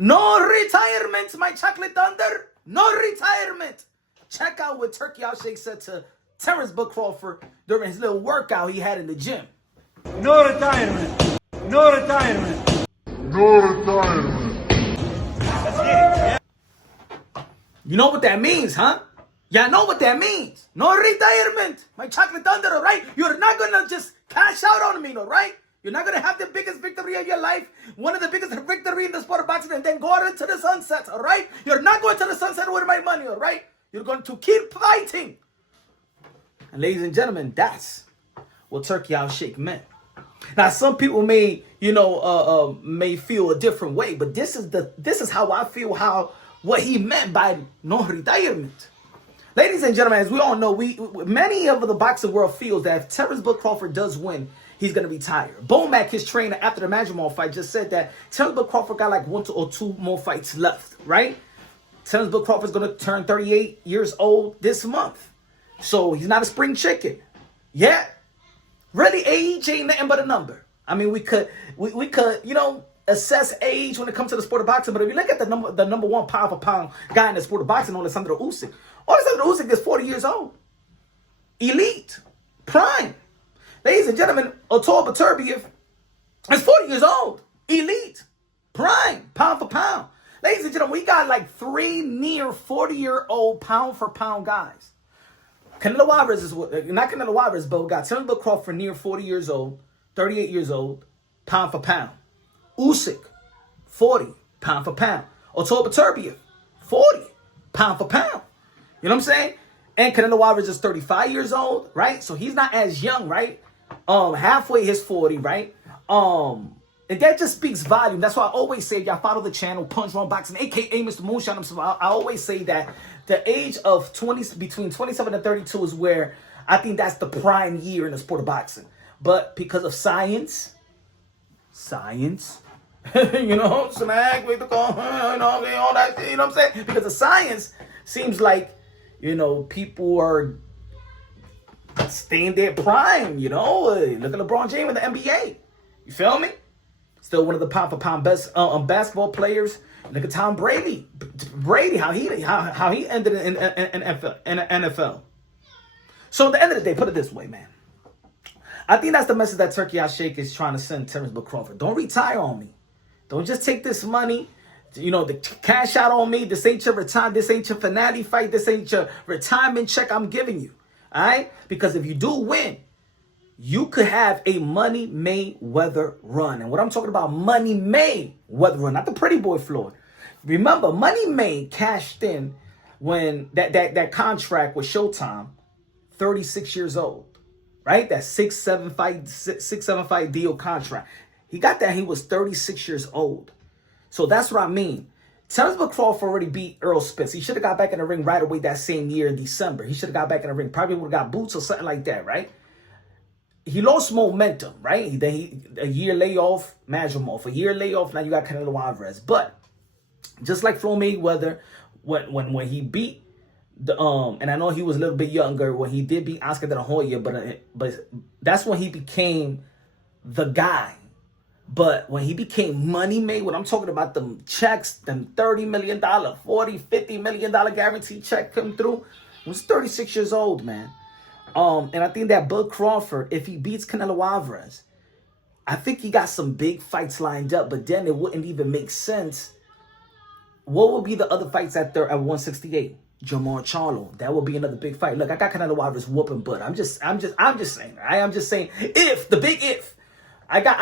No retirement, my chocolate thunder. No retirement. Check out what Turki Alalshikh said to Terence Crawford during his little workout he had in the gym. No retirement. No retirement. No retirement. Let's get it. Yeah. You know what that means, huh? Y'all know what that means. No retirement. My chocolate thunder, all right? You're not going to just cash out on me, all right? You're not going to have the biggest victory of your life, one of the biggest victory in the sport of boxing, and then go out into the sunset, all right? You're not going to the sunset with my money, all right? You're going to keep fighting. And ladies and gentlemen, that's what Turki Alalshikh meant. Now, some people may, may feel a different way, but this is how I feel what he meant by no retirement. Ladies and gentlemen, as we all know, many of the boxing world feels that if Terence Crawford does win, he's going to be tired. Bomac, his trainer, after the Majimov fight, just said that Terence Crawford got like 1 or 2 more fights left, right? Terence Crawford's going to turn 38 years old this month. So he's not a spring chicken. Yeah. Really, age ain't nothing but a number. I mean, we could, assess age when it comes to the sport of boxing, but if you look at the number one pound for pound guy in the sport of boxing, Alexander Usyk is 40 years old. Elite. Prime. Ladies and gentlemen, Artur Beterbiev is 40 years old. Elite. Prime. Pound for pound. Ladies and gentlemen, we got like 3 near 40-year-old pound for pound guys. Canelo Alvarez is not Canelo Alvarez, but we got Terence Crawford near 40 years old, 38 years old, pound for pound. Usyk, 40, pound for pound. Artur Beterbiev, 40, pound for pound. You know what I'm saying? And Canelo Alvarez is 35 years old, right? So he's not as young, right? Halfway his 40, right? And that just speaks volume. That's why I always say, y'all follow the channel, Punch Wrong Boxing, aka Mr. Moonshine. I always say that the age of between 27 and 32 is where I think that's the prime year in the sport of boxing. But because of science, smack with the call, all that, you know what I'm saying? Because of science, seems like, people are staying their prime, Look at LeBron James in the NBA. You feel me? Still one of the pound for pound best basketball players. Look at Tom Brady. How he ended in NFL. So at the end of the day, put it this way, man. I think that's the message that Turki Alalshikh is trying to send Terence Crawford. Don't retire on me. Don't just take this money, the cash out on me. This ain't your retirement. This ain't your finale fight. This ain't your retirement check I'm giving you. All right? Because if you do win, you could have a Money Mayweather run. And what I'm talking about, Money Mayweather run, not the pretty boy Floyd. Remember, Money May cashed in when that contract with Showtime, 36 years old. Right? That 6-7 fight deal contract. He got that. He was 36 years old. So that's what I mean. Terence Crawford already beat Earl Spence. He should have got back in the ring right away that same year in December. He should have got back in the ring. Probably would have got boots or something like that, right? He lost momentum, right? Then a year layoff, Majimov. A year layoff, now you got Canelo Alvarez. But just like Floyd Mayweather, when he beat and I know he was a little bit younger when he did beat Oscar De La Hoya, but that's when he became the guy. But when he became Money Mayweather, I'm talking about them checks, them $30 million, $40, $50 million guarantee check come through. He was 36 years old, man. And I think that Bud Crawford, if he beats Canelo Alvarez, I think he got some big fights lined up, but then it wouldn't even make sense. What would be the other fights at 168? Jamar Charlo. That will be another big fight. Look, I got Canelo Alvarez whooping butt. I'm just saying. I'm just saying if, the big if. I got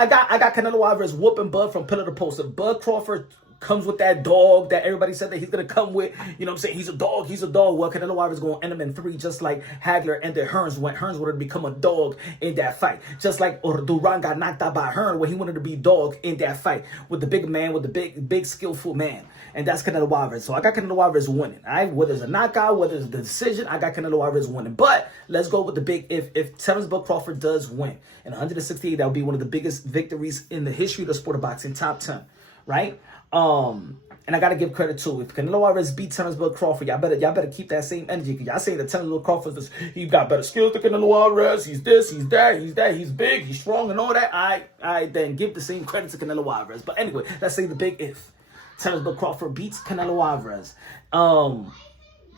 Canelo Alvarez whooping butt from pillar to post. If Bud Crawford comes with that dog that everybody said that he's going to come with, you know what I'm saying? He's a dog. Well, Canelo Alvarez is going to end him in 3, just like Hagler ended Hearns when Hearns wanted to become a dog in that fight. Just like Duran got knocked out by Hearn when he wanted to be dog in that fight with the big man, with the big skillful man. And that's Canelo Alvarez. So I got Canelo Alvarez winning. All right? Whether it's a knockout, whether it's the decision, I got Canelo Alvarez winning. But let's go with the big if. If Terence Crawford does win in 168, that would be one of the biggest victories in the history of the sport of boxing, top 10. Right? And I gotta give credit to if Canelo Alvarez beat Terence Crawford, y'all better keep that same energy. Cause y'all saying that Terence Crawford he got better skills than Canelo Alvarez. He's this, he's that, he's big, he's strong, and all that. I then give the same credit to Canelo Alvarez. But anyway, let's say the big if. Terence Crawford beats Canelo Alvarez.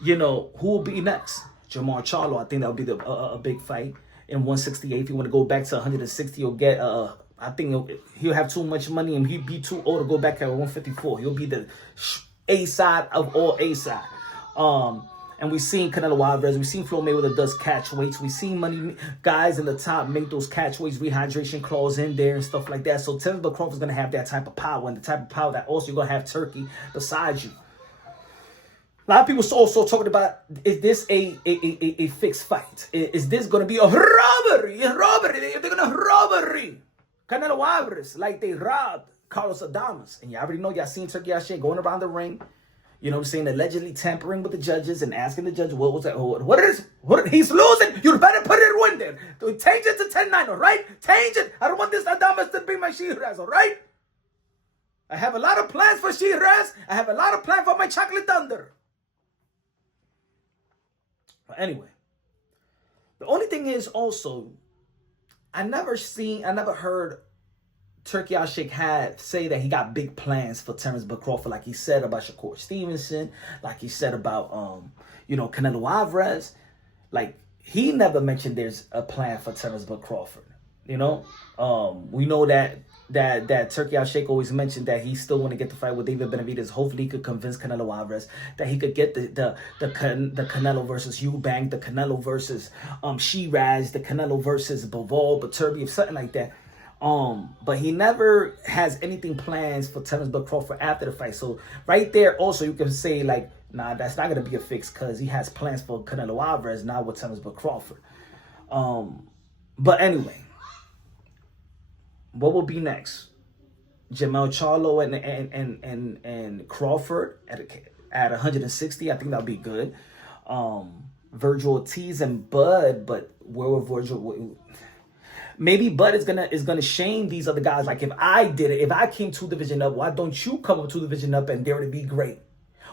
You know, who will be next? Jamar Charlo. I think that'll be a big fight in 168. If you want to go back to 160, he'll get I think he'll have too much money and he'd be too old to go back at 154. He'll be the A side of all A side. And we've seen Canelo Alvarez. We've seen Floyd Mayweather does catch weights. We've seen money guys in the top make those catch weights, rehydration clause in there and stuff like that. So Terence Crawford's going to have that type of power, and the type of power that also you're going to have Turkey beside you. A lot of people also talking about, is this a fixed fight? Is this going to be a robbery? A robbery. They're going to robbery Canelo Alvarez like they robbed Carlos Adames. And you already know, y'all seen Turki Alalshikh going around the ring. You know what I'm saying? Allegedly tampering with the judges and asking the judge, what was that? What is? What? He's losing. You better put it in there. Change it to 10-9, all right? Change it. I don't want this Adames to be my Shiraz, all right? I have a lot of plans for Shiraz. I have a lot of plans for my Chocolate Thunder. But anyway, the only thing is also, I never heard Turki Alalshikh say that he got big plans for Terence Crawford, like he said about Shakur Stevenson, like he said about you know, Canelo Alvarez. Like, he never mentioned there's a plan for Terence Crawford. You know, we know that Turki Alalshikh always mentioned that he still want to get the fight with David Benavidez. Hopefully, he could convince Canelo Alvarez that he could get the Canelo versus Eubank, the Canelo versus Shiraz, the Canelo versus Bivol, Beterbiev, something like that. But he never has anything plans for Terence Crawford after the fight. So right there, also you can say like, nah, that's not gonna be a fix because he has plans for Canelo Alvarez, not with Terence Crawford. But anyway, what will be next? Jamel Charlo and Crawford at 160. I think that'll be good. Virgil Ortiz and Bud, but where will Virgil? Maybe Bud is gonna shame these other guys. Like, if I did it, if I came 2 division up, why don't you come up 2 division up and dare to be great?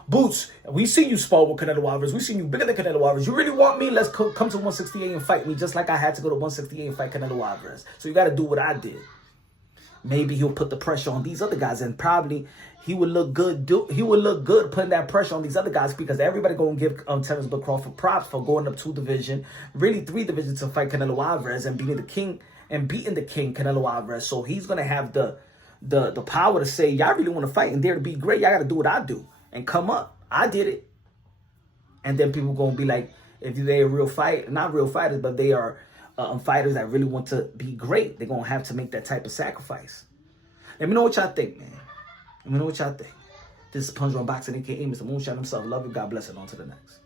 Boots, we seen you spar with Canelo Alvarez. We seen you bigger than Canelo Alvarez. You really want me? Let's come to 168 and fight me, just like I had to go to 168 and fight Canelo Alvarez. So you got to do what I did. Maybe he'll put the pressure on these other guys, and probably he would look good. He would look good putting that pressure on these other guys, because everybody gonna give Terence Crawford props for going up 2 division, really 3 divisions to fight Canelo Alvarez and beating the king Canelo Alvarez. So he's gonna have the power to say, y'all really want to fight and dare to be great. Y'all got to do what I do and come up. I did it. And then people gonna be like, if they're a real fight, not real fighters, but they are fighters that really want to be great, they're gonna have to make that type of sacrifice. Let me know what y'all think, man. Let me know what y'all think. This is Punch on Boxing, aka Mr. Moonshine himself. Love you. God bless, and on to the next.